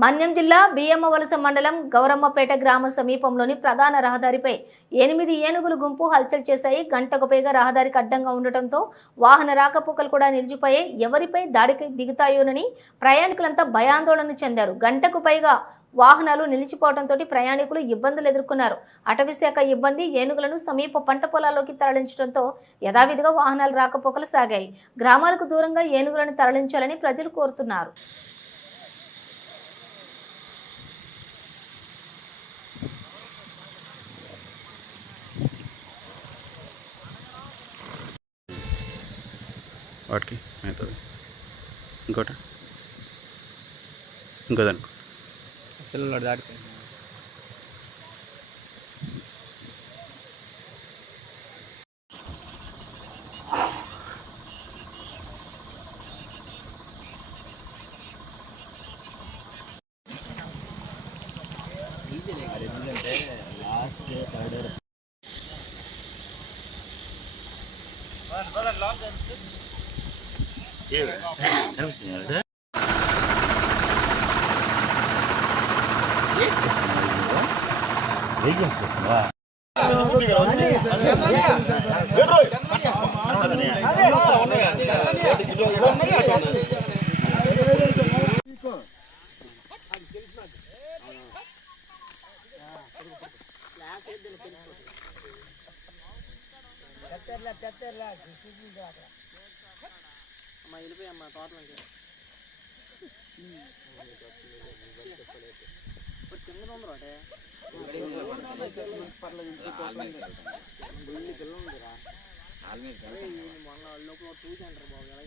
మన్యం జిల్లా బియ్యమ్మవలస మండలం గౌరమ్మపేట గ్రామ సమీపంలోని ప్రధాన రహదారిపై 8 ఏనుగులు గుంపు హల్చల్ చేశాయి. గంటకు పైగా రహదారికి అడ్డంగా ఉండటంతో వాహన రాకపోకలు కూడా నిలిచిపోయాయి. ఎవరిపై దాడికి దిగుతాయోనని ప్రయాణికులంతా భయాందోళన చెందారు. గంటకు పైగా వాహనాలు నిలిచిపోవడంతో ప్రయాణికులు ఇబ్బందులు ఎదుర్కొన్నారు. అటవీశాఖ ఇబ్బంది ఏనుగులను సమీప పంట పొలాల్లోకి తరలించడంతో యథావిధిగా వాహనాలు రాకపోకలు సాగాయి. గ్రామాలకు దూరంగా ఏనుగులను తరలించాలని ప్రజలు కోరుతున్నారు. వాటికి మేత ఇంకోటి ఇంకోదనుకో పిల్లలు దాటిపోయి ఎందుకంటే లాస్ట్ థర్డ్ అమ్మా వెళ్ళిపోయి అమ్మా తోటలోకి చిన్నది ఉంది రోటే మొన్న లోపల చూసాంటారు బాబు ఎలా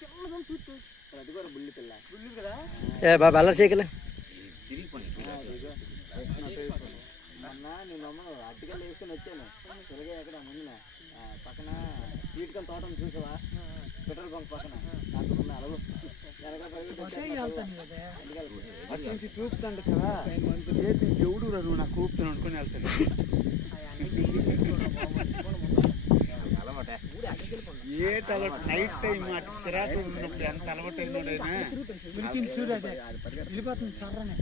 చిన్నది చూస్తూ అది కూడా బుల్లి పిల్ల బుల్లి కదా బాబా అలా చేయగల మొన్న నేను అట్టికల్లు వేసుకొని వచ్చాను తిరగా ఎక్కడ ముందున పక్కన స్వీట్ కాన్ తోటను చూసావా పెట్రోల్ బంక్ పక్కన నాకు ఉన్న అలవు అటు నుంచి చూపుతాడు కదా ఏది ఎవడు నువ్వు నాకు కూపుతాను అనుకుని వెళ్తాను. ఏట అలవాటు నైట్ టైం అటు సిరాకు ఉన్నప్పుడు ఎంత అలవాటు అయినాడైనా వెళ్ళిపోతుంది సర్రనే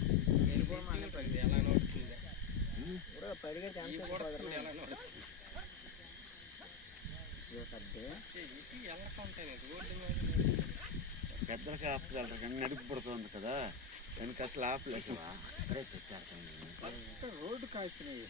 పెద్దలకి ఆపగలరు కానీ నడుపు పడుతుంది కదా వెనక అసలు ఆపలేదు. రోడ్డు కాల్చినాయి